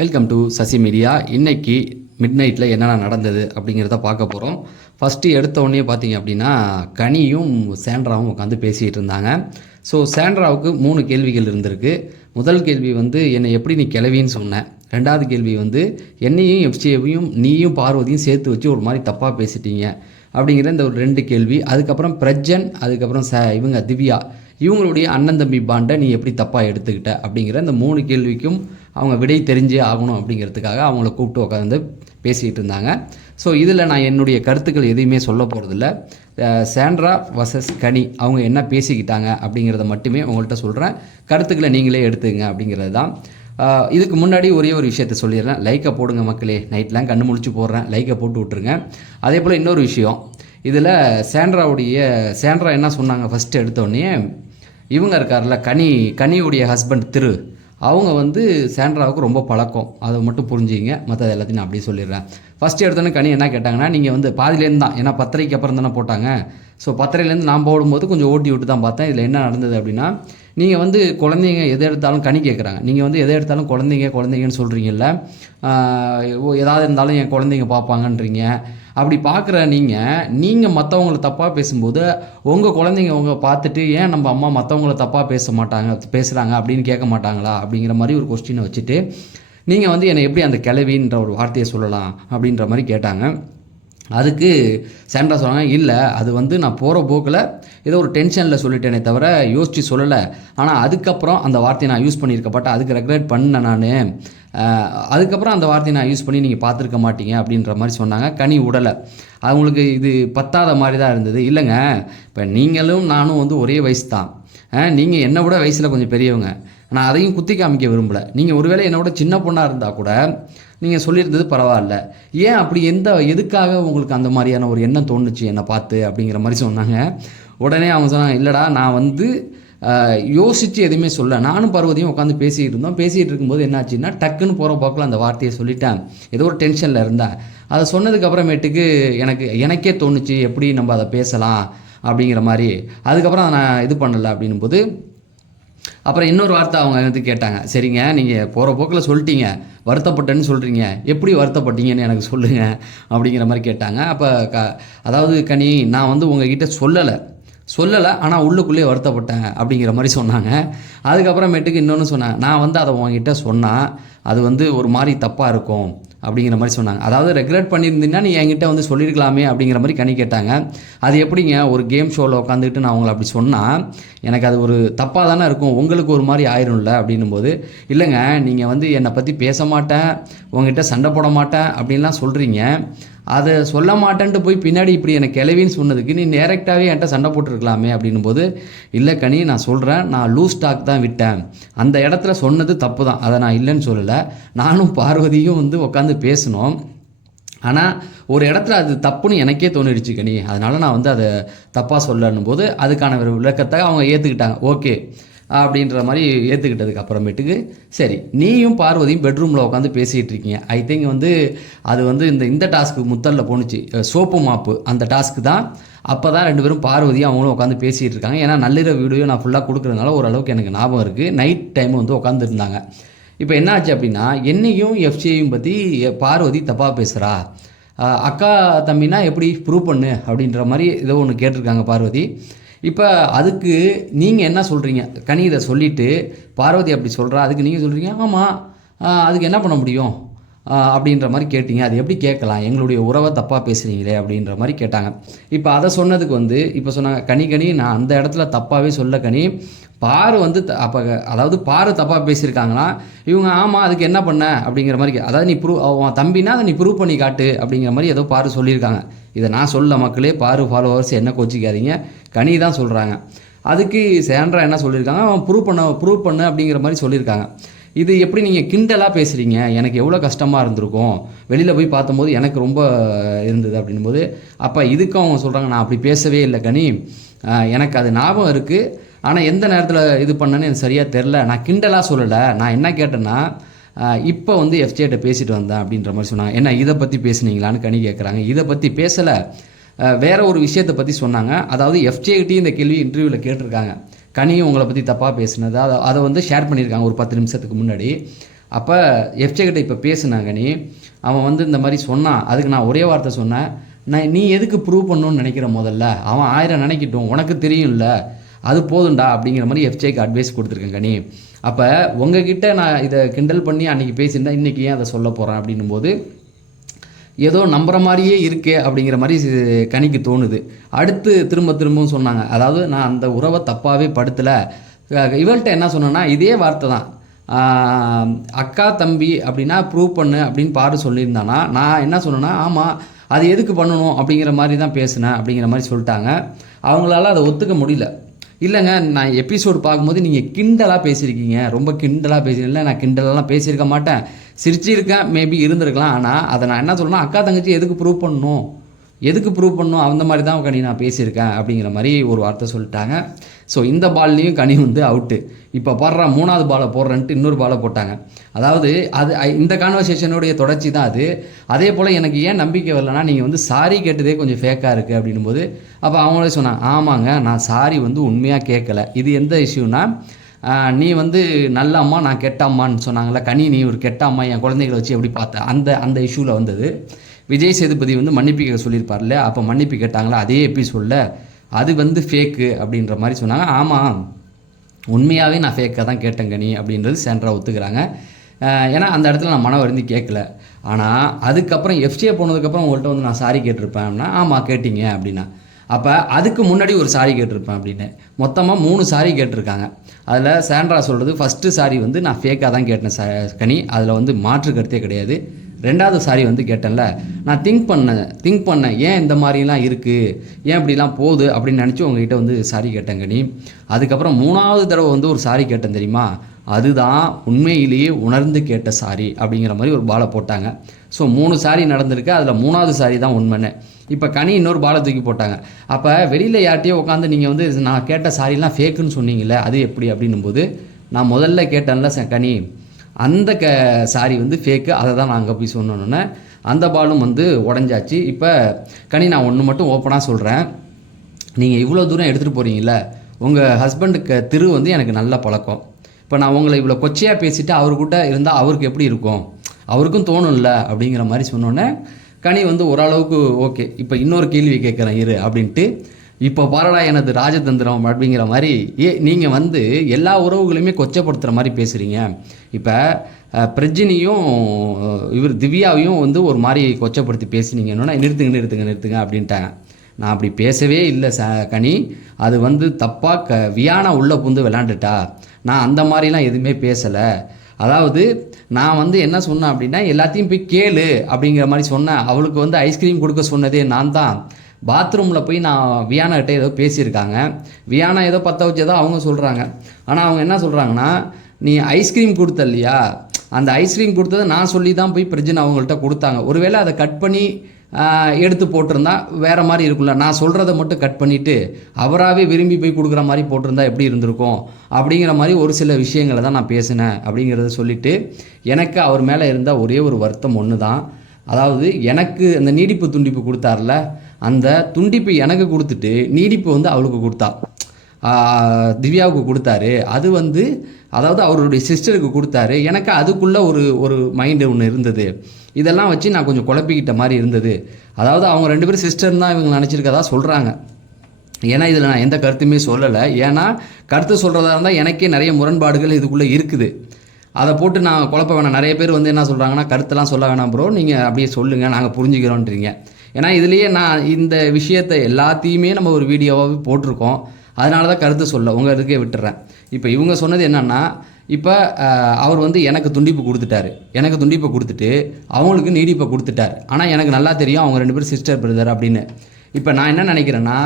Welcome to Sasi media. இன்னைக்கு mid நைட்டில் என்னென்ன நடந்தது அப்படிங்கிறத பார்க்க போகிறோம். ஃபஸ்ட்டு எடுத்த உடனே பார்த்தீங்க அப்படின்னா கனியும் சாண்ட்ராவும் உட்காந்து பேசிகிட்டு இருந்தாங்க. ஸோ சாண்ட்ராவுக்கு 3 கேள்விகள் இருந்திருக்கு. முதல் கேள்வி வந்து என்னை எப்படி நீ கிளவின்னு சொன்னேன். ரெண்டாவது கேள்வி வந்து என்னையும் எஃப்சிஏவையும் நீயும் பார்வதியும் சேர்த்து வச்சு ஒரு மாதிரி தப்பாக பேசிட்டீங்க அப்படிங்கிற இந்த ஒரு 2 கேள்வி. அதுக்கப்புறம் பிரஜன், அதுக்கப்புறம் இவங்க திவ்யா, இவங்களுடைய அண்ணன் தம்பி பாண்டை நீ எப்படி தப்பாக எடுத்துக்கிட்ட அப்படிங்கிற இந்த 3 கேள்விக்கும் அவங்க விடை தெரிஞ்சே ஆகணும் அப்படிங்கிறதுக்காக அவங்கள கூப்பிட்டு உட்காந்து பேசிகிட்டு இருந்தாங்க. ஸோ இதில் நான் என்னுடைய கருத்துக்கள் எதையுமே சொல்ல போகிறதில்ல. சாண்ட்ரா வர்சஸ் கனி அவங்க என்ன பேசிக்கிட்டாங்க அப்படிங்கிறத மட்டுமே உங்கள்கிட்ட சொல்கிறேன். கருத்துக்களை நீங்களே எடுத்துங்க அப்படிங்கிறது தான். இதுக்கு முன்னாடி ஒரே ஒரு விஷயத்த சொல்லிடுறேன். லைக்கை போடுங்க மக்களே. நைட்லாம் கண்ணு முழிச்சு போடுறேன், லைக்கை போட்டு விட்ருங்க. அதே போல் இன்னொரு விஷயம், இதில் சாண்ட்ரா என்ன சொன்னாங்க ஃபஸ்ட்டு எடுத்தோடனே, இவங்க இருக்கார்ல கனியுடைய ஹஸ்பண்ட் அவங்க வந்து சாண்ட்ராவுக்கு ரொம்ப பழக்கம். அதை மட்டும் புரிஞ்சுங்க, மற்றது எல்லாத்தையும் நான் அப்படியே சொல்லிடுறேன். ஃபஸ்ட்டு எடுத்தோன்னே கனி என்ன கேட்டாங்கன்னா, நீங்கள் வந்து பாதிலேருந்து தான், ஏன்னா 10:30க்கு அப்புறம் தானே போட்டாங்க. ஸோ 10:30லேருந்து நான் போடும்போது கொஞ்சம் ஓட்டி விட்டு தான் பார்த்தேன். இதில் என்ன நடந்தது அப்படின்னா, நீங்கள் வந்து குழந்தைங்க எதை எடுத்தாலும் கனி கேட்குறாங்க. நீங்கள் வந்து எதை எடுத்தாலும் குழந்தைங்கன்னு சொல்கிறீங்கல்ல, ஏதாவது இருந்தாலும் என் குழந்தைங்க பார்ப்பாங்கன்றீங்க. அப்படி பார்க்குற நீங்கள் மற்றவங்கள தப்பாக பேசும்போது உங்கள் குழந்தைங்க அவங்க பார்த்துட்டு ஏன் நம்ம அம்மா மற்றவங்கள தப்பாக பேசுகிறாங்க அப்படின்னு கேட்க மாட்டாங்களா அப்படிங்கிற மாதிரி ஒரு கொஸ்டினை வச்சுட்டு நீங்கள் வந்து என்னை எப்படி அந்த கிளவின்ற ஒரு வார்த்தையை சொல்லலாம் அப்படின்ற மாதிரி கேட்டாங்க. அதுக்கு சாண்ட்ரா சொன்னாங்க, இல்லை அது வந்து நான் போகிற போக்கில் ஏதோ ஒரு டென்ஷனில் சொல்லிட்டேனே தவிர யோசித்து சொல்லலை. ஆனால் அதுக்கப்புறம் அந்த வார்த்தையை நான் யூஸ் பண்ணியிருக்கப்பட்ட அதுக்கு ரெக்ரெட் பண்ணேன் நான். அதுக்கப்புறம் அந்த வார்த்தையை நான் யூஸ் பண்ணி நீங்கள் பார்த்துருக்க மாட்டீங்க அப்படின்ற மாதிரி சொன்னாங்க. கனி உடலை அவங்களுக்கு இது பத்தாத மாதிரி தான் இருந்தது. இல்லைங்க, இப்போ நீங்களும் நானும் வந்து ஒரே வயசு தான். நீங்கள் என்னை விட வயசில் கொஞ்சம் பெரியவங்க. நான் அதையும் குத்தி காமிக்க விரும்பலை. நீங்கள் ஒருவேளை என்னை விட சின்ன பொண்ணாக இருந்தால் கூட நீங்கள் சொல்லியிருந்தது பரவாயில்ல. ஏன் அப்படி எதுக்காக உங்களுக்கு அந்த மாதிரியான ஒரு எண்ணம் தோணுச்சு என்னை பார்த்து அப்படிங்கிற மாதிரி சொன்னாங்க. உடனே அவங்க சொன்னாங்க, இல்லைடா நான் வந்து யோசித்து எதுவுமே சொல்ல, நானும் பார்வதியும் உட்காந்து பேசிகிட்டு இருக்கும்போது என்னாச்சுன்னா டக்குன்னு போகிற போக்கில் அந்த வார்த்தையை சொல்லிட்டேன். ஏதோ ஒரு டென்ஷனில் இருந்தேன். அதை சொன்னதுக்கு அப்புறமேட்டுக்கு எனக்கே தோணுச்சு எப்படி நம்ம அதை பேசலாம் அப்படிங்கிற மாதிரி. அதுக்கப்புறம் நான் இது பண்ணலை அப்படின்னும் போது அப்புறம் இன்னொரு வார்த்தை அவங்க வந்து கேட்டாங்க, சரிங்க நீங்கள் போகிற போக்கில் சொல்லிட்டீங்க, வருத்தப்பட்டேன்னு சொல்கிறீங்க, எப்படி வருத்தப்பட்டீங்கன்னு எனக்கு சொல்லுங்கள் அப்படிங்கிற மாதிரி கேட்டாங்க. அப்போ அதாவது கனி நான் வந்து உங்ககிட்ட சொல்லலை ஆனால் உள்ளுக்குள்ளேயே வருத்தப்பட்டேன் அப்படிங்கிற மாதிரி சொன்னாங்க. அதுக்கப்புறமேட்டுக்கு இன்னொன்று சொன்னாங்க, நான் வந்து அதை உங்ககிட்ட சொன்னால் அது வந்து ஒரு மாதிரி தப்பாக இருக்கும் அப்படிங்கிற மாதிரி சொன்னாங்க. அதாவது ரெக்ரெட் பண்ணியிருந்தீங்கன்னா நீ என்கிட்ட வந்து சொல்லியிருக்கலாமே அப்படிங்கிற மாதிரி கனி கேட்டாங்க. அது எப்படிங்க ஒரு கேம் ஷோவில் உட்காந்துக்கிட்டு நான் உங்களை அப்படி சொன்னால் எனக்கு அது ஒரு தப்பாக தானே இருக்கும், உங்களுக்கு ஒரு மாதிரி ஆயிரும்ல அப்படின்னும் போது, இல்லைங்க நீங்கள் வந்து என்னை பற்றி பேச மாட்டேன், உங்ககிட்ட சண்டை போட மாட்டேன் அப்படின்லாம் சொல்கிறீங்க. அதை சொல்ல மாட்டேன்ட்டு போய் பின்னாடி இப்படி எனக்கு கிளவின்னு சொன்னதுக்கு நீ டைரெக்டாகவே என்கிட்ட சண்டை போட்டுருக்கலாமே அப்படின்னும் போது, இல்லை கனி நான் சொல்கிறேன், நான் லூஸ் டாக் தான் விட்டேன், அந்த இடத்துல சொன்னது தப்பு தான், அதை நான் இல்லைன்னு சொல்லலை. நானும் பார்வதியும் வந்து உட்காந்து பேசணும், ஆனால் ஒரு இடத்துல அது தப்புன்னு எனக்கே தோணிடுச்சு கனி, அதனால் நான் வந்து அதை தப்பாக சொல்லணும் போது அதுக்கான ஒரு விளக்கத்தை அவங்க ஏற்றுக்கிட்டாங்க. ஓகே அப்படின்ற மாதிரி ஏற்றுக்கிட்டதுக்கு அப்புறமேட்டுக்கு சரி நீயும் பார்வதியும் பெட்ரூமில் உட்காந்து பேசிகிட்டு இருக்கீங்க. ஐ திங்க் வந்து அது வந்து இந்த டாஸ்க்கு முத்தலில் போணுச்சு, சோப்பு மாப்பு அந்த டாஸ்க்கு தான். அப்போ தான் 2 பேரும் பார்வதியும் அவங்களும் உட்காந்து பேசிகிட்டு இருக்காங்க. ஏன்னா நள்ளிரவு வீடியோ நான் ஃபுல்லாக கொடுக்குறதுனால ஓரளவுக்கு எனக்கு ஞாபகம் இருக்குது. நைட் டைம் வந்து உட்காந்துருந்தாங்க. இப்போ என்ன ஆச்சு அப்படின்னா, என்னையும் எஃப்சியையும் பற்றி பார்வதி தப்பாக பேசுகிறா, அக்கா தம்பினா எப்படி ப்ரூவ் பண்ணு அப்படின்ற மாதிரி ஏதோ ஒன்று கேட்டிருக்காங்க பார்வதி. இப்போ அதுக்கு நீங்கள் என்ன சொல்கிறீங்க, கனி இதை சொல்லிவிட்டு பார்வதி அப்படி சொல்கிறா, அதுக்கு நீங்கள் சொல்கிறீங்க ஆமாம் அதுக்கு என்ன பண்ண முடியும் அப்படின்ற மாதிரி கேட்டீங்க. அது எப்படி கேட்கலாம், எங்களுடைய உறவை தப்பாக பேசுகிறீங்களே அப்படின்ற மாதிரி கேட்டாங்க. இப்போ அதை சொன்னதுக்கு வந்து இப்போ சொன்னாங்க, கனி நான் அந்த இடத்துல தப்பாகவே சொல்ல கனி, பாரு வந்து அப்போ அதாவது பாரு தப்பாக பேசியிருக்காங்களா, இவங்க ஆமாம் அதுக்கு என்ன பண்ண அப்படிங்கிற மாதிரி அதாவது நீ அவன் தம்பினா அதை நீ ப்ரூவ் பண்ணி காட்டு அப்படிங்கிற மாதிரி ஏதோ பாரு சொல்லியிருக்காங்க. இதை நான் சொல்ல மக்களே, பாரு ஃபாலோவர்ஸ் என்ன கோச்சிக்காதீங்க, கனி தான் சொல்கிறாங்க. அதுக்கு சாண்ட்ரா என்ன சொல்லியிருக்காங்க, அவன் ப்ரூவ் பண்ணு அப்படிங்கிற மாதிரி சொல்லியிருக்காங்க. இது எப்படி நீங்கள் கிண்டலாக பேசுகிறீங்க, எனக்கு எவ்வளோ கஷ்டமாக இருந்திருக்கும், வெளியில் போய் பார்த்தம்போது எனக்கு ரொம்ப இருந்தது அப்படின்போது, அப்போ இதுக்கும் அவங்க சொல்கிறாங்க, நான் அப்படி பேசவே இல்லை கனி, எனக்கு அது ஞாபகம் இருக்குது, ஆனால் எந்த நேரத்தில் இது பண்ணேன்னு எனக்கு சரியாக தெரில, நான் கிண்டலாக சொல்லலை, நான் என்ன கேட்டேன்னா இப்போ வந்து எஃப்ஜேட்ட பேசிட்டு வந்தேன் அப்படின்ற மாதிரி சொன்னாங்க. என்ன இதை பற்றி பேசுனீங்களான்னு கனி கேட்குறாங்க. இதை பற்றி பேசலை, வேற ஒரு விஷயத்தை பற்றி சொன்னாங்க. அதாவது எஃப்ஜேகிட்டையும் இந்த கேள்வி இன்டர்வியூவில் கேட்டிருக்காங்க, கனியும் உங்களை பற்றி தப்பாக பேசுனது அதை வந்து ஷேர் பண்ணியிருக்காங்க ஒரு 10 நிமிஷத்துக்கு முன்னாடி. அப்போ எஃப்ஜே கிட்ட இப்போ பேசுனாங்க நீ அவன் வந்து இந்த மாதிரி சொன்னான், அதுக்கு நான் ஒரே வார்த்தை சொன்னேன், நீ எதுக்கு ப்ரூவ் பண்ணணும்னு நினைக்கிற முதல்ல, அவன் 1000 நினைக்கட்டும், உனக்கு தெரியும்ல, அது போதும்டா அப்படிங்கிற மாதிரி எஃப்ஜேக்கு அட்வைஸ் கொடுத்துருக்கேன் கனி. அப்போ உங்ககிட்ட நான் இதை கிண்டல் பண்ணி அன்றைக்கி பேசியிருந்தேன், இன்றைக்கி ஏன் அதை சொல்ல போகிறேன் அப்படின்னும் போது ஏதோ நம்புற மாதிரியே இருக்கே அப்படிங்கிற மாதிரி கனிக்கு தோணுது. அடுத்து திரும்பவும் சொன்னாங்க, அதாவது நான் அந்த உறவை தப்பாகவே படுத்தலை. இவள்கிட்ட என்ன சொன்னேன்னா இதே வார்த்தை தான், அக்கா தம்பி அப்படின்னா ப்ரூவ் பண்ணு அப்படின்னு பாரு சொல்லியிருந்தானா, நான் என்ன சொன்னேன்னா ஆமாம் அது எதுக்கு பண்ணணும் அப்படிங்கிற மாதிரி தான் பேசினேன் அப்படிங்கிற மாதிரி சொல்லிட்டாங்க. அவங்களால அதை ஒத்துக்க முடியல. இல்லைங்க, நான் எபிசோடு பார்க்கும்போது நீங்கள் கிண்டலாக பேசியிருக்கீங்க, ரொம்ப கிண்டலாக பேசியிருக்கீங்க. நான் கிண்டலெல்லாம் பேசியிருக்க மாட்டேன், சிரிச்சிருக்கேன், மேபி இருந்திருக்கலாம். ஆனால் அதை நான் என்ன சொல்கிறேன்னா அக்கா தங்கச்சி எதுக்கு ப்ரூவ் பண்ணணும் அந்த மாதிரி தான் கனி நான் பேசியிருக்கேன் அப்படிங்கிற மாதிரி ஒரு வார்த்தை சொல்லிட்டாங்க. ஸோ இந்த பால்லையும் கனி வந்து அவுட்டு. இப்போ பாடுறா 3வது பாலை போடுறேன்ட்டு இன்னொரு பாலை போட்டாங்க. அதாவது அது இந்த கான்வர்சேஷனுடைய தொடர்ச்சி தான் அது. அதே போல் எனக்கு ஏன் நம்பிக்கை வரலன்னா, நீங்கள் வந்து சாரி கேட்டதே கொஞ்சம் ஃபேக்காக இருக்குது அப்படின்னும் போது அப்போ அவங்களே சொன்னாங்க, ஆமாங்க நான் சாரி வந்து உண்மையாக கேட்கல. இது எந்த இஷ்யூனா, நீ வந்து நல்ல அம்மா நான் கெட்ட அம்மான்னு சொன்னாங்களே கனி, நீ ஒரு கெட்ட அம்மா என் குழந்தைகளை வச்சு எப்படி பார்த்த, அந்த இஷ்யூவில் வந்தது. விஜய் சேதுபதி வந்து மன்னிப்பு கேட்க சொல்லியிருப்பார்ல, அப்போ மன்னிப்பு கேட்டாங்களா அதே எபிசோடில், அது வந்து ஃபேக்கு அப்படின்ற மாதிரி சொன்னாங்க. ஆமாம் உண்மையாகவே நான் ஃபேக்காக தான் கேட்டேன் கனி அப்படின்றது சாண்ட்ரா ஒத்துக்கிறாங்க. ஏன்னா அந்த இடத்துல நான் மனம் வருந்தி கேட்கல. ஆனால் அதுக்கப்புறம் எஃப்ஜே போனதுக்கப்புறம் உங்கள்கிட்ட வந்து நான் சாரி கேட்டிருப்பேன் அப்படின்னா, ஆமாம் கேட்டிங்க அப்படின்னா, அப்போ அதுக்கு முன்னாடி ஒரு சாரி கேட்டிருப்பேன் அப்படின்னு மொத்தமாக 3 சாரி கேட்டிருக்காங்க. அதில் சாண்ட்ரா சொல்கிறது ஃபஸ்ட்டு சாரி வந்து நான் ஃபேக்காக தான் கேட்டேன் கனி, அதில் வந்து மாற்று கருத்தே கிடையாது. 2வது சாரி வந்து கேட்டேன்ல, நான் திங்க் பண்ணேன் ஏன் இந்த மாதிரிலாம் இருக்குது, ஏன் இப்படிலாம் போகுது அப்படின்னு நினச்சி உங்ககிட்ட வந்து சாரி கேட்டேன் கனி. அதுக்கப்புறம் 3வது தடவை வந்து ஒரு சாரி கேட்டேன் தெரியுமா, அதுதான் உண்மையிலேயே உணர்ந்து கேட்ட சாரி அப்படிங்கிற மாதிரி ஒரு பாலை போட்டாங்க. ஸோ 3 சாரி நடந்திருக்கு, அதில் 3வது சாரி தான் உண்மைன்னு. இப்போ கனி இன்னொரு பாலை தூக்கி போட்டாங்க. அப்போ வெளியில் யார்ட்டையோ உட்காந்து நீங்கள் வந்து நான் கேட்ட சாரிலாம் ஃபேக்குன்னு சொன்னீங்களே அது எப்படி அப்படின்னும் போது, நான் முதல்ல கேட்டேன்ல கனி அந்த சாரி வந்து ஃபேக்கு, அதை தான் நான் அங்கே போய் சொன்னோன்னே அந்த பாலும் வந்து உடஞ்சாச்சு. இப்போ கனி நான் ஒன்று மட்டும் ஓப்பனாக சொல்கிறேன், நீங்கள் இவ்வளோ தூரம் எடுத்துகிட்டு போகிறீங்கள, உங்கள் ஹஸ்பண்டுக்கு திரு வந்து எனக்கு நல்ல பழக்கம். இப்போ நான் உங்களை இவ்வளோ கொச்சையாக பேசிவிட்டு அவர்கிட்ட இருந்தால் அவருக்கு எப்படி இருக்கும், அவருக்கும் தோணும்ல அப்படிங்கிற மாதிரி சொன்னோன்னே கனி வந்து ஓரளவுக்கு ஓகே. இப்போ இன்னொரு கேள்வி கேட்குறேன் இரு அப்படின்ட்டு, இப்போ பாரடா எனது ராஜதந்திரம் அப்படிங்கிற மாதிரி நீங்கள் வந்து எல்லா உறவுகளையுமே கொச்சப்படுத்துகிற மாதிரி பேசுகிறீங்க. இப்போ பிரஜினியும் இவர் திவ்யாவையும் வந்து ஒரு மாதிரி கொச்சப்படுத்தி பேசுனீங்கன்னா நிறுத்துங்க அப்படின்ட்டாங்க. நான் அப்படி பேசவே இல்லை கனி, அது வந்து தப்பாக வியானா உள்ளே புந்து விளாண்டுட்டா, நான் அந்த மாதிரிலாம் எதுவுமே பேசலை. அதாவது நான் வந்து என்ன சொன்னேன் அப்படின்னா, எல்லாத்தையும் போய் கேளு அப்படிங்கிற மாதிரி சொன்னேன். அவளுக்கு வந்து ஐஸ்கிரீம் கொடுக்க சொன்னதே நான் தான். பாத்ரூமில் போய் நான் வியானாகிட்ட ஏதோ பேசியிருக்காங்க, வியானா ஏதோ பற்ற வச்சதோ அவங்க சொல்கிறாங்க. ஆனால் அவங்க என்ன சொல்கிறாங்கன்னா, நீ ஐஸ்கிரீம் கொடுத்த இல்லையா, அந்த ஐஸ்கிரீம் கொடுத்ததை நான் சொல்லி தான் போய் பிரஜன் அவங்கள்ட்ட கொடுத்தாங்க. ஒருவேளை அதை கட் பண்ணி எடுத்து போட்டிருந்தா வேறு மாதிரி இருக்கும்ல, நான் சொல்கிறத மட்டும் கட் பண்ணிவிட்டு அவராகவே விரும்பி போய் கொடுக்குற மாதிரி போட்டிருந்தா எப்படி இருந்திருக்கும் அப்படிங்கிற மாதிரி ஒரு சில விஷயங்களை தான் நான் பேசினேன் அப்படிங்கிறத சொல்லிவிட்டு, எனக்கு அவர் மேலே இருந்த ஒரே ஒரு வருத்தம் ஒன்று தான். அதாவது எனக்கு அந்த நீடிப்பு துண்டிப்பு கொடுத்தார்ல, அந்த துண்டிப்பு எனக்கு கொடுத்துட்டு நீடிப்பு வந்து அவளுக்கு கொடுத்தா, திவ்யாவுக்கு கொடுத்தாரு. அது வந்து அதாவது அவருடைய சிஸ்டருக்கு கொடுத்தாரு. எனக்கு அதுக்குள்ளே ஒரு மைண்டு ஒன்று இருந்தது. இதெல்லாம் வச்சு நான் கொஞ்சம் குழப்பிக்கிட்ட மாதிரி இருந்தது. அதாவது அவங்க 2 பேரும் சிஸ்டர் தான் இவங்க நினச்சிருக்கதா சொல்கிறாங்க. ஏன்னா இதில் நான் எந்த கருத்துமே சொல்லலை. ஏன்னா கருத்து சொல்கிறதா இருந்தால் எனக்கே நிறைய முரண்பாடுகள் இதுக்குள்ளே இருக்குது. அதை போட்டு நான் குழப்ப வேணாம். நிறைய பேர் வந்து என்ன சொல்கிறாங்கன்னா, கருத்தெல்லாம் சொல்ல வேணாம் ப்ரோ, நீங்கள் அப்படியே சொல்லுங்கள், நாங்கள் புரிஞ்சுக்கிறோன்றீங்க. ஏன்னா இதுலேயே நான் இந்த விஷயத்தை எல்லாத்தையுமே நம்ம ஒரு வீடியோவாகவே போட்டிருக்கோம். அதனால தான் கருத்து சொல்ல உங்கள் இதுக்கே விட்டுறேன். இப்போ இவங்க சொன்னது என்னென்னா, இப்போ அவர் வந்து எனக்கு துண்டிப்பு கொடுத்துட்டாரு, எனக்கு துண்டிப்பை கொடுத்துட்டு அவங்களுக்கு நீடிப்பை கொடுத்துட்டார். ஆனால் எனக்கு நல்லா தெரியும் அவங்க 2 பேரும் சிஸ்டர் பிரதர் அப்படின்னு. இப்போ நான் என்ன நினைக்கிறேன்னா,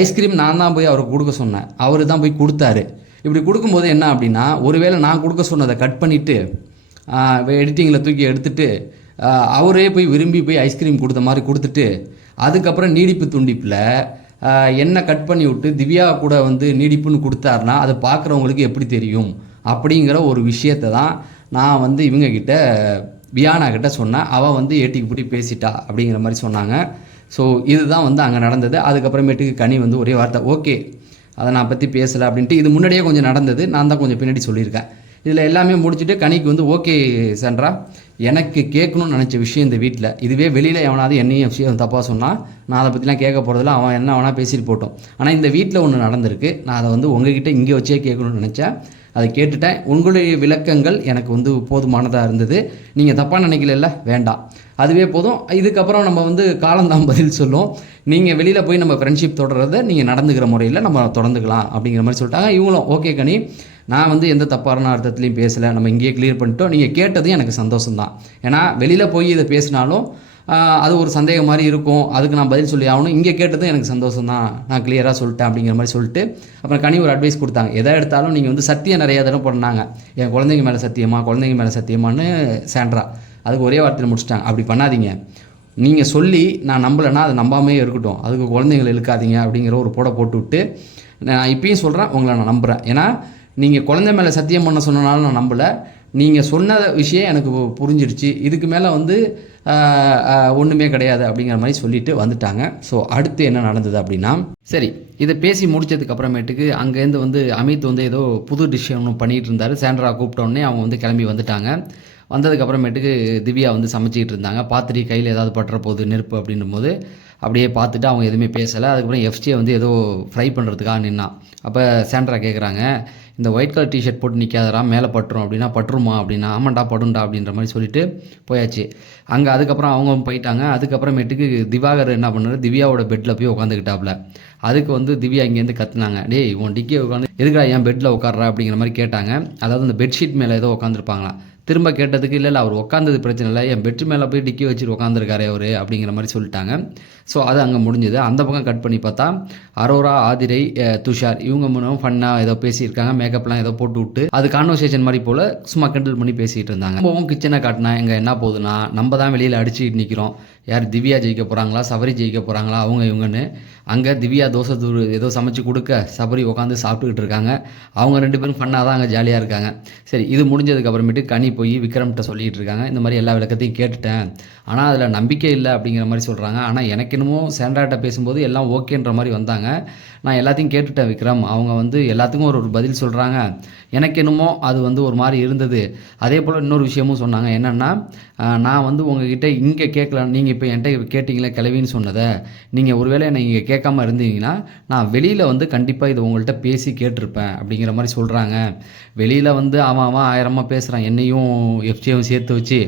ஐஸ்கிரீம் நான் தான் போய் அவருக்கு கொடுக்க சொன்னேன், அவர் தான் போய் கொடுத்தாரு. இப்படி கொடுக்கும்போது என்ன அப்படின்னா, ஒருவேளை நான் கொடுக்க சொன்னதை கட் பண்ணிவிட்டு எடிட்டிங்கில் தூக்கி எடுத்துகிட்டு அவரே போய் விரும்பி போய் ஐஸ்கிரீம் கொடுத்த மாதிரி கொடுத்துட்டு, அதுக்கப்புறம் நீடிப்பு துண்டிப்பில் என்ன கட் பண்ணி விட்டு திவ்யா கூட வந்து நீடிப்புன்னு கொடுத்தாருனா அதை பார்க்குறவங்களுக்கு எப்படி தெரியும் அப்படிங்கிற ஒரு விஷயத்தை தான் நான் வந்து இவங்கக்கிட்ட வியானா கிட்ட சொன்னேன். அவள் வந்து ஏட்டிக்கு பிடி பேசிட்டா அப்படிங்கிற மாதிரி சொன்னாங்க. ஸோ இதுதான் வந்து அங்கே நடந்தது. அதுக்கப்புறமேட்டுக்கு கனி வந்து ஒரே வார்த்தை, ஓகே அதை நான் பற்றி பேசலை அப்படின்ட்டு. இது முன்னாடியே கொஞ்சம் நடந்தது, நான் தான் கொஞ்சம் பின்னாடி சொல்லியிருக்கேன். இதில் எல்லாமே முடிச்சுட்டு கனிக்கு வந்து ஓகே சென்றா, எனக்கு கேட்கணும்னு நினச்ச விஷயம் இந்த வீட்டில், இதுவே வெளியில் எவனாவது என்னையும் விஷயம் தப்பாக சொன்னால் நான் அதை பற்றிலாம் கேட்க போகிறதில்ல, அவன் என்ன அவனா பேசிட்டு போட்டோம். ஆனால் இந்த வீட்டில் ஒன்று நடந்திருக்கு, நான் அதை வந்து உங்ககிட்ட இங்கே வச்சே கேட்கணும்னு நினச்சேன், அதை கேட்டுட்டேன். உங்களுடைய விளக்கங்கள் எனக்கு வந்து போதுமானதாக இருந்தது, நீங்கள் தப்பாக நினைக்கல, வேண்டாம், அதுவே போதும். இதுக்கப்புறம் நம்ம வந்து காலந்தான் பதில் சொல்லும். நீங்கள் வெளியில் போய் நம்ம ஃப்ரெண்ட்ஷிப் தொடர்றதை நீங்கள் நடந்துக்கிற முறையில் நம்ம தொடர்ந்துக்கலாம் அப்படிங்கிற மாதிரி சொல்லிட்டாங்க. இவங்களும் ஓகே கனி, நான் வந்து எந்த தப்பான அர்த்தத்துலையும் பேசலை, நம்ம இங்கேயே கிளியர் பண்ணிட்டோம், நீங்கள் கேட்டதும் எனக்கு சந்தோஷம்தான். ஏன்னா வெளியில் போய் இதை பேசினாலும் அது ஒரு சந்தேகம் மாதிரி இருக்கும், அதுக்கு நான் பதில் சொல்லி ஆகணும். இங்கே கேட்டதும் எனக்கு சந்தோஷம் தான், நான் கிளியராக சொல்லிட்டேன் அப்படிங்கிற மாதிரி சொல்லிட்டு அப்புறம் கனி ஒரு அட்வைஸ் கொடுத்தாங்க. எதை எடுத்தாலும் நீங்கள் வந்து சத்தியம் நிறையா தடவை பண்ணாங்க, என் குழந்தைங்க மேலே சத்தியமா, குழந்தைங்க மேலே சத்தியமானு சாண்ட்ரா அதுக்கு ஒரே வார்த்தையில் முடிச்சிட்டாங்க. அப்படி பண்ணாதீங்க, நீங்கள் சொல்லி நான் நம்பலைன்னா அதை நம்பாமே இருக்கட்டும், அதுக்கு குழந்தைங்களை இழுக்காதீங்க அப்படிங்கிற ஒரு போட்டு விட்டு, நான் இப்பயும் சொல்கிறேன், உங்களை நான் நம்புகிறேன். ஏன்னா நீங்கள் குழந்தை மேலே சத்தியம் பண்ண சொன்னனாலும் நான் நம்பலை, நீங்கள் சொன்ன விஷயம் எனக்கு புரிஞ்சிடுச்சு, இதுக்கு மேலே வந்து ஒன்றுமே கிடையாது அப்படிங்கிற மாதிரி சொல்லிட்டு வந்துட்டாங்க. ஸோ அடுத்து என்ன நடந்தது அப்படின்னா, சரி இதை பேசி முடிச்சதுக்கு அப்புறமேட்டுக்கு அங்கேருந்து வந்து அமித் வந்து ஏதோ புது டிஷ் ஒன்று பண்ணிகிட்டு இருந்தார். சாண்ட்ரா கூப்பிட்டோடனே அவங்க வந்து கிளம்பி வந்துட்டாங்க. வந்ததுக்கப்புறமேட்டுக்கு திவ்யா வந்து சமைச்சிக்கிட்டு இருந்தாங்க. பாத்திரி கையில் ஏதாவது பட்டுற போகுது நெருப்பு அப்படின்னும் போது அப்படியே பார்த்துட்டு அவங்க எதுவுமே பேசலை. அதுக்கப்புறம் எஃப்ஜே வந்து ஏதோ ஃப்ரை பண்ணுறதுக்காக நின்னான். அப்போ சாண்ட்ரா கேட்குறாங்க, இந்த ஒயிட் கலர் டிஷர்ட் போட்டு நிற்காதரா, மேலே பட்டுரும் அப்படின்னா, பட்டுருமா அப்படின்னா, ஆமாண்டா படுண்டா அப்படின்ற மாதிரி சொல்லிட்டு போயாச்சு. அங்கே அதுக்கப்புறம் அவங்க போயிட்டாங்க. அதுக்கப்புறமேட்டுக்கு திவாகர் என்ன பண்ணார், திவ்யாவோட பெட்டில் போய் உட்காந்துக்கிட்டாப்புல. அதுக்கு வந்து திவ்யா இங்கேருந்து கத்துனாங்க, டேய் உன் டிக்கே உட்காந்து எதுக்கா என் பெட்டில் உட்கார்றா அப்படிங்கிற மாதிரி கேட்டாங்க. அதாவது அந்த பெட்ஷீட் மேலே ஏதோ உட்காந்துருப்பாங்களாம். திரும்ப கேட்டதுக்கு இல்லை அவர் உட்காந்தது பிரச்சனை இல்லை, என் பெட்ரு மேலே போய் டிக்கி வச்சுட்டு உட்காந்துருக்காரு அவர் அப்படிங்கிற மாதிரி சொல்லிட்டாங்க. ஸோ அது அங்கே முடிஞ்சது. அந்த பக்கம் கட் பண்ணி பார்த்தா அரோரா, ஆதிரை, துஷார் இவங்க மூலம் ஃபன்னாக ஏதோ பேசியிருக்காங்க, மேக்கப்லாம் ஏதோ போட்டு விட்டு அது கான்வர்சேஷன் மாதிரி போல் சும்மா கிண்டல் பண்ணி பேசிகிட்டு இருந்தாங்க. ரொம்பவும் கிச்சனை காட்டினா எங்கே என்ன போகுதுன்னா, நம்ம தான் வெளியில் அடிச்சுக்கிட்டு நிற்கிறோம், யார் திவ்யா ஜெயிக்க போகிறாங்களா சபரி ஜெயிக்க போகிறாங்களா அவங்க இவங்கன்னு. அங்கே திவ்யா தோசை தூள் ஏதோ சமைச்சு கொடுக்க சபரி உட்காந்து சாப்பிட்டுக்கிட்டு இருக்காங்க. அவங்க 2 பேரும் ஃபன்னாக தான் அங்கே ஜாலியாக இருக்காங்க. சரி இது முடிஞ்சதுக்கப்புறமேட்டு கனி போய் விக்ரம்கிட்ட சொல்லிகிட்டு இருக்காங்க, இந்த மாதிரி எல்லா விளக்கத்தையும் கேட்டுட்டேன், ஆனால் அதில் நம்பிக்கை இல்லை அப்படிங்கிற மாதிரி சொல்கிறாங்க. ஆனால் எனக்கு என்னமோ சாண்ட்ராட்ட பேசும்போது எல்லாம் ஓகேன்ற மாதிரி வந்தாங்க. நான் எல்லாத்தையும் கேட்டுட்டேன் விக்ரம், அவங்க வந்து எல்லாத்துக்கும் ஒரு பதில் சொல்கிறாங்க, எனக்கு என்னமோ அது வந்து ஒரு மாதிரி இருந்தது. அதே போல் இன்னொரு விஷயமும் சொன்னாங்க, என்னென்னா நான் வந்து உங்ககிட்ட இங்கே கேட்கல, நீங்கள் இப்போ என்கிட்ட கேட்டிங்களே கிளவின்னு சொன்னதை, நீங்கள் ஒருவேளை என்னை இங்கே கேட்காம இருந்தீங்கன்னா நான் வெளியில் வந்து கண்டிப்பாக இதை உங்கள்கிட்ட பேசி கேட்டிருப்பேன் அப்படிங்கிற மாதிரி சொல்கிறாங்க. வெளியில் வந்து அவன் ஆயிரமாக பேசுகிறான், என்னையும் எஃப்ஜேவும் சேர்த்து வச்சு,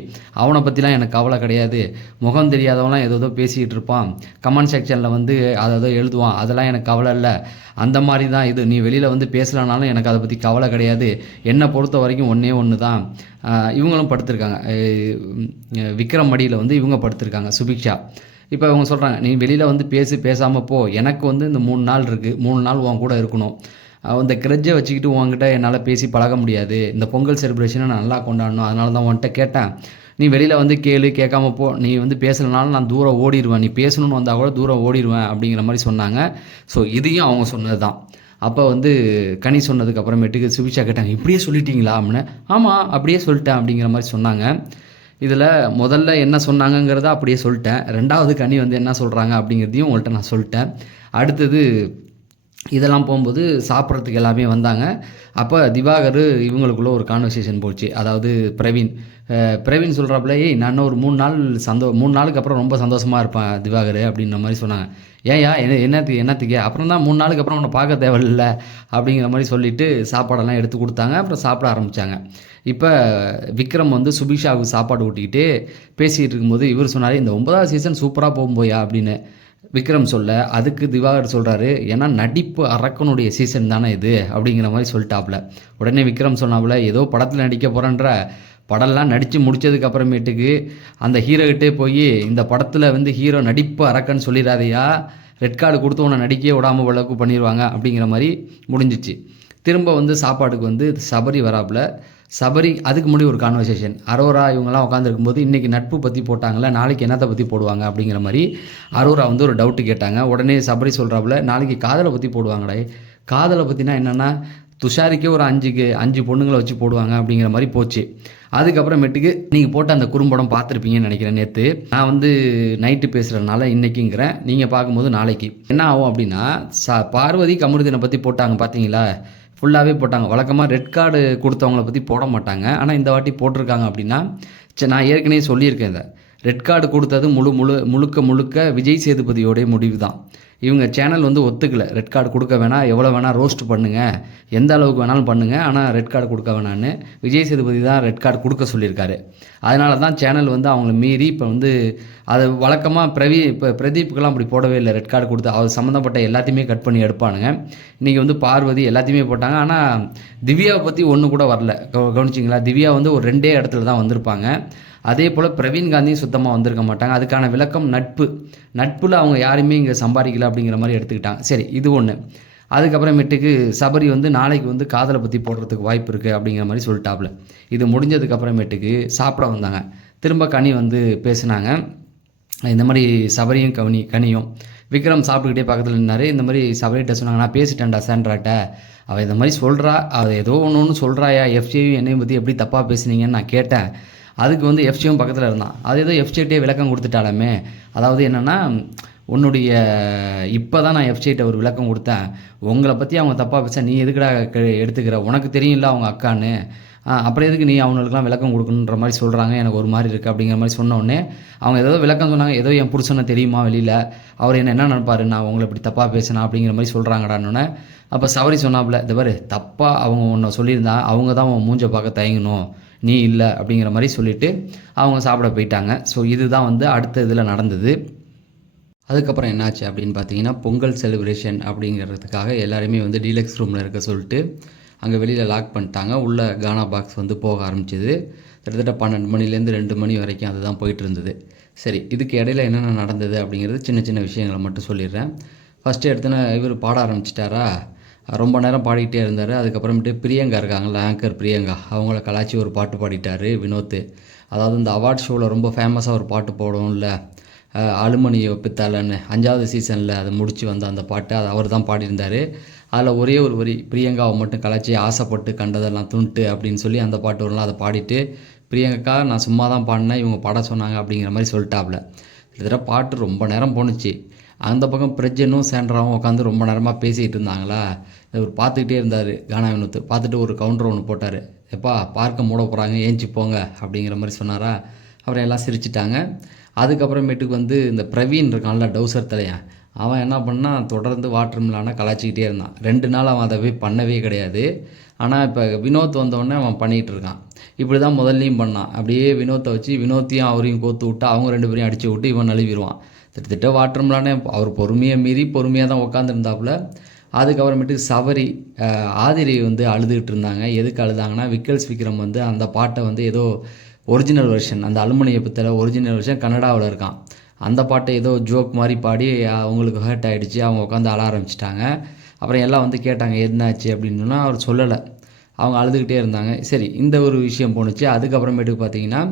அவனை பற்றிலாம் எனக்கு கவலை கிடையாது, முகம் தெரியாதவன்லாம் ஏதோ பேசிக்கிட்டு இருப்பான், கமெண்ட் செக்ஷனில் வந்து அதை எழுதுவான், அதெல்லாம் எனக்கு கவலை இல்லை, அந்த மாதிரி தான் இது, நீ வெளியில் வந்து பேசலனாலும் எனக்கு அதை பற்றி கவலை கிடையாது, என்னை பொறுத்த வரைக்கும் ஒன்று தான். இவங்களும் படுத்திருக்காங்க, விக்ரம் மடியில் வந்து இவங்க படுத்திருக்காங்க, சுபிக்ஷா. இப்போ இவங்க சொல்கிறாங்க, நீ வெளியில் வந்து பேசாமல் போ, எனக்கு வந்து இந்த 3 நாள் இருக்குது, 3 நாள் உன் கூட இருக்கணும், அந்த கிரட்ஜை வச்சுக்கிட்டு உங்ககிட்ட என்னால் பேசி பழக முடியாது, இந்த பொங்கல் செலிப்ரேஷனை நான் நல்லா கொண்டாடணும், அதனால தான் உன்கிட்ட கேட்டேன், நீ வெளியில் வந்து கேட்காம போ, நீ வந்து பேசலனாலும் நான் தூரம் ஓடிடுவேன், நீ பேசணுன்னு வந்தால் கூட தூரம் ஓடிடுவேன் அப்படிங்கிற மாதிரி சொன்னாங்க. ஸோ இதையும் அவங்க சொன்னது தான். அப்போ வந்து கனி சொன்னதுக்கு அப்புறமேட்டுக்கு சுபிக்ஷா கேட்டாங்க, இப்படியே சொல்லிட்டீங்களா அப்படின்னு. ஆமாம் அப்படியே சொல்லிட்டேன் அப்படிங்கிற மாதிரி சொன்னாங்க. இதில் முதல்ல என்ன சொன்னாங்கங்கிறத அப்படியே சொல்லிட்டேன், ரெண்டாவது கனி வந்து என்ன சொல்கிறாங்க அப்படிங்கிறதையும் உங்கள்கிட்ட நான் சொல்லிட்டேன். அடுத்தது இதெல்லாம் போகும்போது சாப்பிட்றதுக்கு எல்லாமே வந்தாங்க. அப்போ திவாகர் இவங்களுக்குள்ள ஒரு கான்வர்சேஷன் போச்சு. அதாவது பிரவீன் சொல்கிறாப்புல, ஏய் நான் ஒரு 3 நாளுக்கு அப்புறம் ரொம்ப சந்தோஷமாக இருப்பேன் திவாகர் அப்படின்ற மாதிரி சொன்னாங்க. ஏன்யா என்னத்துக்கு அப்புறம் தான் 3 நாளுக்கு அப்புறம் உன்னை பார்க்க தேவையில்ல அப்படிங்கிற மாதிரி சொல்லிவிட்டு சாப்பாடெல்லாம் எடுத்து கொடுத்தாங்க. அப்புறம் சாப்பிட ஆரம்பித்தாங்க. இப்போ விக்ரம் வந்து சுபிக்ஷாவுக்கு சாப்பாடு ஊட்டிக்கிட்டு பேசிகிட்டு இருக்கும்போது இவர் சொன்னார், இந்த 9வது சீசன் சூப்பராக போகும்போயா அப்படின்னு விக்ரம் சொல்ல, அதுக்கு திவாகர் சொல்கிறாரு, ஏன்னா நடிப்பு அரக்கனுடைய சீசன் தானே இது அப்படிங்கிற மாதிரி சொல்லிட்டாப்புல. உடனே விக்ரம் சொன்னாப்புல, ஏதோ படத்தில் நடிக்க போகிறேன்ற, படம்லாம் நடித்து முடித்ததுக்கு அப்புறமேட்டுக்கு அந்த ஹீரோகிட்டே போய் இந்த படத்தில் வந்து ஹீரோ நடிப்பு அரக்கன்னு சொல்லிடாதையா, ரெட் கார்டு கொடுத்து உன்னை நடிக்கவே விடாமல் விளக்கு பண்ணிடுவாங்க அப்படிங்கிற மாதிரி முடிஞ்சிச்சு. திரும்ப வந்து சாப்பாட்டுக்கு வந்து சபரி வராப்புல. சபரி அதுக்கு முன்னாடி ஒரு கான்வர்சேஷன், அரோரா இவங்கெல்லாம் உட்காந்துருக்கும்போது இன்றைக்கி நட்பு பற்றி போட்டாங்களே, நாளைக்கு என்னத்தை பற்றி போடுவாங்க அப்படிங்கிற மாதிரி அரோரா வந்து ஒரு டவுட்டு கேட்டாங்க. உடனே சபரி சொல்கிறாப்புல, நாளைக்கு காதலை பற்றி போடுவாங்களே, காதலை பற்றினா என்னென்னா துஷாரிக்கே ஒரு 5 பொண்ணுங்களை வச்சு போடுவாங்க அப்படிங்கிற மாதிரி போச்சு. அதுக்கப்புறமேட்டுக்கு நீங்கள் போட்ட அந்த குறும்படம் பார்த்துருப்பீங்கன்னு நினைக்கிறேன். நேற்று நான் வந்து நைட்டு பேசுகிறதுனால இன்றைக்கிங்கிறேன், நீங்கள் பார்க்கும்போது நாளைக்கு என்ன ஆகும் அப்படின்னா, பார்வதி கமருதீனை பற்றி போட்டாங்க பார்த்தீங்களா, ஃபுல்லாகவே போட்டாங்க. வழக்கமாக ரெட் கார்டு கொடுத்தவங்கள பற்றி போட மாட்டாங்க. ஆனால் இந்த வாட்டி போட்டிருக்காங்க அப்படின்னா, நான் ஏற்கனவே சொல்லியிருக்கேன் இதை. ரெட் கார்டு கொடுத்தது முழுக்க முழுக்க விஜய் சேதுபதியோடைய முடிவு தான். இவங்க சேனல் வந்து ஒத்துக்கலை, ரெட் கார்டு கொடுக்க வேணாம், எவ்வளோ வேணால் ரோஸ்ட் பண்ணுங்கள், எந்த அளவுக்கு வேணாலும் பண்ணுங்கள், ஆனால் ரெட் கார்டு கொடுக்க வேணான்னு விஜய் சேதுபதி தான் ரெட் கார்டு கொடுக்க சொல்லியிருக்காரு. அதனால தான் சேனல் வந்து அவங்கள மீறி இப்போ வந்து அது வழக்கமாக இப்போ பிரதீப்புக்கெல்லாம் அப்படி போடவே இல்லை. ரெட் கார்டு கொடுத்து அவர் சம்மந்தப்பட்ட எல்லாத்தையுமே கட் பண்ணி எடுப்பானுங்க. இன்றைக்கி வந்து பார்வதி எல்லாத்தையுமே போட்டாங்க. ஆனால் திவ்யாவை பற்றி ஒன்று கூட வரல. கவனிச்சிங்களா? திவ்யா வந்து ஒரு 2 இடத்துல தான் வந்திருப்பாங்க. அதே போல் பிரவீன் காந்தியும் சுத்தமாக வந்திருக்க மாட்டாங்க. அதுக்கான விளக்கம் நட்பில் அவங்க யாருமே இங்கே சம்பாதிக்கல அப்படிங்கிற மாதிரி எடுத்துக்கிட்டாங்க. சரி, இது ஒன்று. அதுக்கப்புறமேட்டுக்கு சபரி வந்து நாளைக்கு வந்து காதலை பற்றி போடுறதுக்கு வாய்ப்பு இருக்குது அப்படிங்கிற மாதிரி சொல்லிட்டாப்புல. இது முடிஞ்சதுக்கப்புறமேட்டுக்கு சாப்பிட வந்தாங்க. திரும்ப கனி வந்து பேசினாங்க. இந்த மாதிரி சபரியும் கனியும் விக்ரம் சாப்பிட்டுக்கிட்டே பக்கத்தில் நின்னார். இந்த மாதிரி சபரிகிட்ட சொன்னாங்க, நான் பேசிட்டேன்டா சாண்ட்ராட்ட, அவள் இந்த மாதிரி சொல்கிறா, அவள் ஏதோ ஒன்று சொல்கிறாயா, எஃப்ஜேயும் என்னையும் பற்றி எப்படி தப்பாக பேசுனீங்கன்னு நான் கேட்டேன். அதுக்கு வந்து எஃப்ஜியும் பக்கத்தில் இருந்தான். அது ஏதோ எஃப்ஜிட்டே விளக்கம் கொடுத்துட்டாலுமே, அதாவது என்னென்னா, உன்னுடைய இப்போ தான் நான் எஃப்ஜிட்ட ஒரு விளக்கம் கொடுத்தேன், உங்களை பற்றி அவங்க தப்பாக பேச நீ எதுக்குடா எடுத்துக்கிற, உனக்கு தெரியும்ல அவங்க அக்கான்னு, அப்புறம் எதுக்கு நீ அவங்களுக்குலாம் விளக்கம் கொடுக்கணுன்ற மாதிரி சொல்கிறாங்க, எனக்கு ஒரு மாதிரி இருக்குது அப்படிங்கிற மாதிரி சொன்னோடனே அவங்க ஏதோ விளக்கம் சொன்னாங்க. ஏதோ என் புருஷனை தெரியுமா வெளியில், அவர் என்ன நினைப்பாரு, நான் உங்களை இப்படி தப்பாக பேசினா அப்படிங்கிற மாதிரி சொல்கிறாங்கடான்னொன்னே அப்போ சவரி சொன்னாப்புல, இந்த பாரு தப்பாக அவங்க ஒன்று சொல்லியிருந்தா அவங்க தான் அவன் மூஞ்சை பார்க்க தயங்கணும், நீ இல்லை அப்படிங்கிற மாதிரி சொல்லிவிட்டு அவங்க சாப்பிட போயிட்டாங்க. ஸோ இதுதான் வந்து அடுத்த இதில் நடந்தது. அதுக்கப்புறம் என்னாச்சு அப்படின்னு பார்த்தீங்கன்னா, பொங்கல் செலிப்ரேஷன் அப்படிங்கிறதுக்காக எல்லாருமே வந்து டீலக்ஸ் ரூமில் இருக்க சொல்லிட்டு அங்கே வெளியில் லாக் பண்ணிட்டாங்க. உள்ள கானா பாக்ஸ் வந்து போக ஆரம்பிச்சிது. கிட்டத்தட்ட 12 மணிலேருந்து 2 மணி வரைக்கும் அதுதான் போயிட்டு இருந்தது. சரி, இதுக்கு இடையில என்னென்ன நடந்தது அப்படிங்கிறது சின்ன சின்ன விஷயங்களை மட்டும் சொல்லிடுறேன். ஃபஸ்ட்டு எடுத்தோன்னே இவர் பாட ஆரம்பிச்சிட்டாரா, ரொம்ப நேரம் பாடிக்கிட்டே இருந்தார். அதுக்கப்புறமேட்டு பிரியங்கா இருக்காங்கள்ல, ஆங்கர் பிரியங்கா, அவங்கள கலாச்சி ஒரு பாட்டு பாடிட்டார் வினோத். அதாவது இந்த அவார்ட் ஷோவில் ரொம்ப ஃபேமஸாக ஒரு பாட்டு போடுவோம்ல, அலுமணியோ பித்தாலன்னு 5வது சீசனில் அதை முடித்து வந்த அந்த பாட்டு அது அவர் தான் பாடியிருந்தார். அதில் ஒரே ஒரு வரி, பிரியங்காவை மட்டும் கலாச்சி ஆசைப்பட்டு கண்டதெல்லாம் துணுட்டு அப்படின்னு சொல்லி அந்த பாட்டு வரலாம். அதை பாடிட்டு, பிரியங்கா நான் சும்மா தான் பாடினேன், இவங்க பாட சொன்னாங்க அப்படிங்கிற மாதிரி சொல்லிட்டாப்புல. கிட்டத்தட்ட பாட்டு ரொம்ப நேரம் போணுச்சு. அந்த பக்கம் பிரஜனும் சேண்ட்ராவும் உட்காந்து ரொம்ப நேரமாக பேசிகிட்டு இருந்தாங்களா, இவர் பார்த்துக்கிட்டே இருந்தார். கானா வினோத் பார்த்துட்டு ஒரு கவுண்டர் ஒன்று போட்டார், எப்பா பார்க்க மூட போகிறாங்க ஏஞ்சி போங்க அப்படிங்கிற மாதிரி சொன்னாரா. அப்புறம் எல்லாம் சிரிச்சிட்டாங்க. அதுக்கப்புறமேட்டுக்கு வந்து இந்த பிரவீன் இருக்கான்ல, டவுசர் தலையன், அவன் என்ன பண்ணால் தொடர்ந்து வாட்டர் மிலான கலாச்சிக்கிட்டே இருந்தான். 2 நாள் அவன் அதை பண்ணவே கிடையாது. ஆனால் இப்போ வினோத் வந்தோடனே அவன் பண்ணிகிட்டு இருக்கான். இப்படி தான் முதல்லையும் பண்ணான். அப்படியே வினோத்தை வச்சு வினோத்தையும் அவரையும் கோத்து விட்டு அவங்க 2 பேரையும் அடித்து விட்டு இவன் நழுவிடுவான். திட்ட வாட்டர் மிலானே அவர் பொறுமையாக தான் உட்காந்துருந்தாப்புல. அதுக்கப்புறமேட்டுக்கு சவரி ஆதிரி வந்து அழுதுகிட்டு இருந்தாங்க. எதுக்கு அழுதாங்கன்னா, விக்ரம் வந்து அந்த பாட்டை வந்து ஏதோ ஒரிஜினல் வெர்ஷன், அந்த அலுமினிய பித்தளை ஒரிஜினல் வெர்ஷன் கன்னடாவில் இருக்கான், அந்த பாட்டை ஏதோ ஜோக் மாதிரி பாடி அவங்களுக்கு ஹர்ட் ஆகிடுச்சு. அவங்க உட்காந்து அழ ஆரம்பிச்சிட்டாங்க. அப்புறம் எல்லாம் வந்து கேட்டாங்க என்னாச்சு அப்படின்னு சொன்னால் அவர் சொல்லலை. அவங்க அழுதுகிட்டே இருந்தாங்க. சரி, இந்த ஒரு விஷயம் போணுச்சு. அதுக்கப்புறமேட்டுக்கு பார்த்தீங்கன்னா,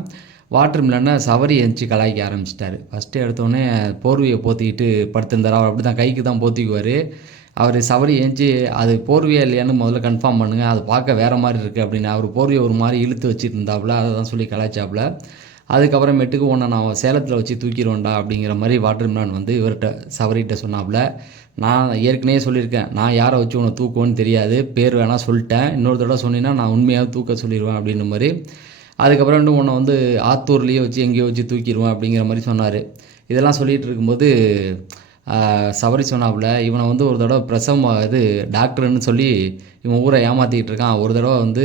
வாட்டர் மிலனை சவரி எழுந்துச்சி கலாய்க்க ஆரம்பிச்சிட்டாரு. ஃபஸ்ட்டு எடுத்தோடனே போர்வையை போற்றிக்கிட்டு படுத்திருந்தார். அவர் அப்படி தான் கைக்கு தான் போற்றிக்குவார். அவர் சவரி எழுந்துச்சி அது போர்வையா இல்லையான்னு முதல்ல கன்ஃபார்ம் பண்ணுங்கள், அது பார்க்க வேறு மாதிரி இருக்குது அப்படின்னு அவர் போர்வையை ஒரு மாதிரி இழுத்து வச்சுட்டு இருந்தாப்புல. அதை தான் சொல்லி கலாய்ச்சாப்புல. அதுக்கப்புறமேட்டுக்கு உன்னை நான் சேலத்தில் வச்சு தூக்கிடுவேன்டா அப்படிங்கிற மாதிரி வாட்டர் மிலன் வந்து இவர்கிட்ட சவரிகிட்ட சொன்னாப்புல. நான் ஏற்கனவே சொல்லியிருக்கேன், நான் யாரை வச்சு உன்னை தூக்குவேன்னு தெரியாது, பேர் வேணால் சொல்லிட்டேன், இன்னொரு தடவை சொன்னீங்கன்னா நான் உண்மையாக தூக்க சொல்லிடுவேன் அப்படின்ற மாதிரி. அதுக்கப்புறம் உன்னை வந்து ஆத்தூர்லேயே வச்சு எங்கேயோ வச்சு தூக்கிடுவேன் அப்படிங்கிற மாதிரி சொன்னார். இதெல்லாம் சொல்லிகிட்டு இருக்கும்போது சவரி சொன்னாப்புல, இவனை வந்து ஒரு தடவை டாக்டர்னு சொல்லி இவன் ஊரை ஏமாற்றிக்கிட்டு இருக்கான். ஒரு தடவை வந்து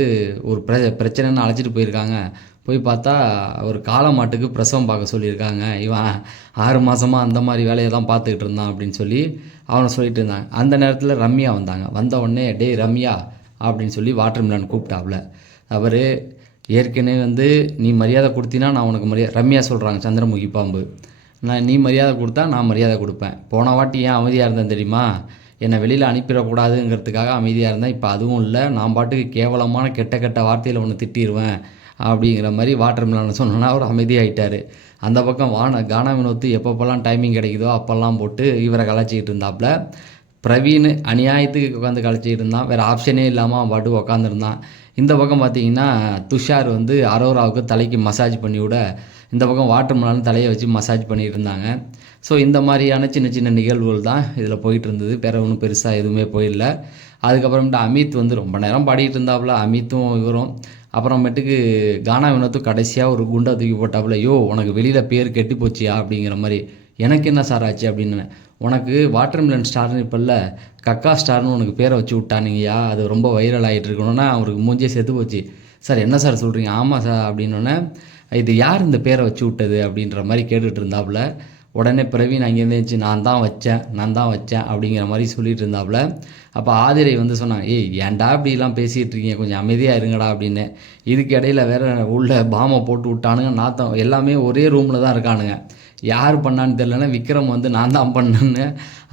ஒரு பிரச்சனைன்னு அழைச்சிட்டு போயிருக்காங்க. போய் பார்த்தா ஒரு காளை மாட்டுக்கு பிரசவம் பார்க்க சொல்லியிருக்காங்க. இவன் 6 மாதமாக அந்த மாதிரி வேலையை தான் பார்த்துக்கிட்டு இருந்தான் அப்படின்னு சொல்லி அவனை சொல்லிட்டு இருந்தாங்க. அந்த நேரத்தில் ரம்யா வந்தாங்க. வந்த உடனே டே ரம்யா அப்படின்னு சொல்லி வாட்டர் மிலன் கூப்பிட்டாப்புல. அவர் ஏற்கனவே வந்து நீ மரியாதை கொடுத்தினா நான் உனக்கு ரம்யா சொல்கிறாங்க, சந்திரமுகி பாம்பு, நீ மரியாதை கொடுத்தா நான் மரியாதை கொடுப்பேன். போன வாட்டி ஏன் அமைதியாக இருந்தேன் தெரியுமா, என்னை வெளியில் அனுப்பிடக்கூடாதுங்கிறதுக்காக அமைதியாக இருந்தேன். இப்போ அதுவும் இல்லை, நான் பாட்டுக்கு கேவலமான கெட்ட வார்த்தையில் ஒன்று திட்டிடுவேன் அப்படிங்கிற மாதிரி வாட்டர் மிலன் சொன்னோன்னா அவர் அமைதியாகிட்டார். அந்த பக்கம் கானா வினோத் எப்பப்போல்லாம் டைமிங் கிடைக்குதோ அப்போல்லாம் போட்டு இவரை கலாச்சிக்கிட்டு இருந்தாப்புல. பிரவீன் அநியாயத்துக்கு உட்காந்து கழிச்சிக்கிட்டு இருந்தான். வேறு ஆப்ஷனே இல்லாமல் அவன் பாட்டுக்கு உட்காந்துருந்தான். இந்த பக்கம் பார்த்தீங்கன்னா துஷார் வந்து அரோராவுக்கு தலைக்கு மசாஜ் பண்ணி விட, இந்த பக்கம் வாட்டர் மெலன் தலையை வச்சு மசாஜ் பண்ணிகிட்டு இருந்தாங்க. ஸோ இந்த மாதிரியான சின்ன சின்ன நிகழ்வுகள் தான் இதில் போயிட்டு இருந்தது. வேறு ஒன்றும் பெருசாக எதுவுமே போயிடல. அதுக்கப்புறமேட்டு அமித் வந்து ரொம்ப நேரம் பாடிட்டு இருந்தாப்புல, அமித்தும் இவரும். அப்புறமேட்டுக்கு கானா வினோத்தும் கடைசியாக ஒரு குண்டை தூக்கி போட்டாப்புல, யோ உனக்கு வெளியில் பேர் கெட்டு போச்சியா அப்படிங்கிற மாதிரி. எனக்கு என்ன சார் ஆச்சு அப்படின்னு. உனக்கு வாட்டர்மெலன் ஸ்டார்னு இப்போ இல்லை, கக்கா ஸ்டார்னு உனக்கு பேரை வச்சு விட்டானுங்கய்யா, அது ரொம்ப வைரல் ஆகிட்டு இருக்கணும்னா அவருக்கு மூஞ்சியே செத்து போச்சு. சார் என்ன சார் சொல்கிறீங்க? ஆமாம் சார் அப்படின்னோடனே, இது யார் இந்த பேரை வச்சு விட்டது அப்படின்ற மாதிரி கேட்டுட்டு இருந்தாப்புல. உடனே பிரவீன் அங்கேருந்து இருந்துச்சு, நான் தான் வச்சேன் அப்படிங்கிற மாதிரி சொல்லிட்டு இருந்தாப்புல. அப்போ ஆதிரை வந்து சொன்னாங்க, ஏய் ஏன்டா இப்படிலாம் பேசிகிட்டு இருக்கீங்க, கொஞ்சம் அமைதியாக இருங்கடா அப்படின்னு. இதுக்கு இடையில வேற உள்ள பாமை போட்டு விட்டானுங்க. நாத்தம் எல்லாமே ஒரே ரூமில் தான் இருக்கானுங்க. யார் பண்ணான்னு தெரிலன்னா விக்ரம் வந்து நான் தான் பண்ணேன்னு,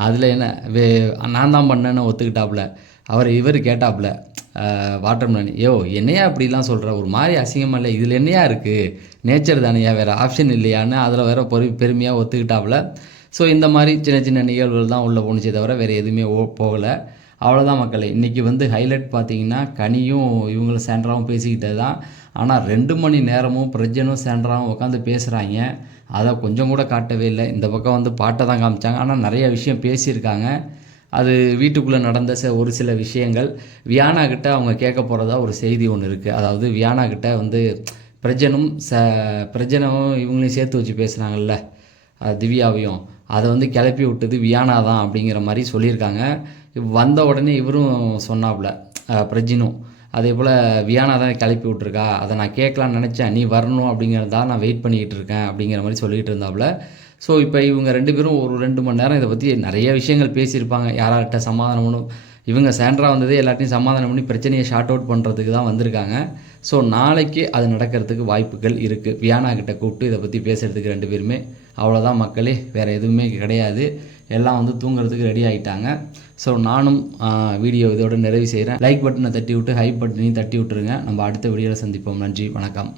அதில் என்ன நான் தான் பண்ணேன்னு ஒத்துக்கிட்டாப்புல. இவர் கேட்டாப்புல வாட்டர்மெலன், யோ என்னையா இப்படிலாம் சொல்கிற, ஒரு மாதிரி அசிங்கமாக இல்லை, இதில் என்னையா இருக்குது, நேச்சர் தானையா, வேறு ஆப்ஷன் இல்லையான்னு அதில் வேற பெருமையாக ஒத்துக்கிட்டாப்புல. ஸோ இந்த மாதிரி சின்ன சின்ன நிகழ்வுகள் தான் உள்ளே போணுச்சே தவிர வேறு எதுவுமே போகலை. அவ்வளோதான் மக்களே. இன்றைக்கி வந்து ஹைலைட் பார்த்தீங்கன்னா கனியும் இவங்களும் சாண்ட்ராவும் பேசிக்கிட்டது தான். ஆனால் 2 மணி நேரமும் பிரஜனும் சாண்ட்ராவும் உட்காந்து பேசுகிறாங்க. அதை கொஞ்சம் கூட காட்டவே இல்லை. இந்த பக்கம் வந்து பாட்டை தான் காமிச்சாங்க. ஆனால் நிறைய விஷயம் பேசியிருக்காங்க. அது வீட்டுக்குள்ளே நடந்த ஒரு சில விஷயங்கள். வியானா கிட்ட அவங்க கேட்க போகிறதா ஒரு செய்தி ஒன்று இருக்குது. அதாவது வியானா கிட்ட வந்து பிரஜனும் இவங்களையும் சேர்த்து வச்சு பேசுகிறாங்கல்ல, திவ்யாவையும், அதை வந்து கிளப்பி விட்டது வியானா தான் அப்படிங்கிற மாதிரி சொல்லியிருக்காங்க. வந்த உடனே இவரும் சொன்னாப்புல, பிரஜினும் அதே போல் வியானா தான் கிளப்பி விட்ருக்கா, அதை நான் கேட்கலான்னு நினச்சேன், நீ வரணும் அப்படிங்கிறதா நான் வெயிட் பண்ணிக்கிட்டு இருக்கேன் அப்படிங்கிற மாதிரி சொல்லிகிட்டு இருந்தாப்புல. ஸோ இப்போ இவங்க 2 பேரும் ஒரு 2 மணி நேரம் இதை பற்றி நிறைய விஷயங்கள் பேசியிருப்பாங்க. யார்கிட்ட சமாதானம் பண்ணும். இவங்க சாண்ட்ரா வந்ததே எல்லாத்தையும் சமாதானம் பண்ணி பிரச்சனையை ஷார்ட் அவுட் பண்ணுறதுக்கு தான் வந்திருக்காங்க. ஸோ நாளைக்கு அது நடக்கிறதுக்கு வாய்ப்புகள் இருக்குது. வியானா கிட்ட கூப்பிட்டு இதை பற்றி பேசுகிறதுக்கு 2 பேருமே. அவ்வளோதான் மக்களே, வேறு எதுவுமே கிடையாது. எல்லாம் வந்து தூங்குறதுக்கு ரெடி ஆகிட்டாங்க. ஸோ நானும் வீடியோ இதோட நிறைவு செய்கிறேன். லைக் பட்டனை தட்டி விட்டு ஹைப் பட்டனையும் தட்டி விட்டுருங்க. நம்ம அடுத்த வீடியோவில் சந்திப்போம். நன்றி, வணக்கம்.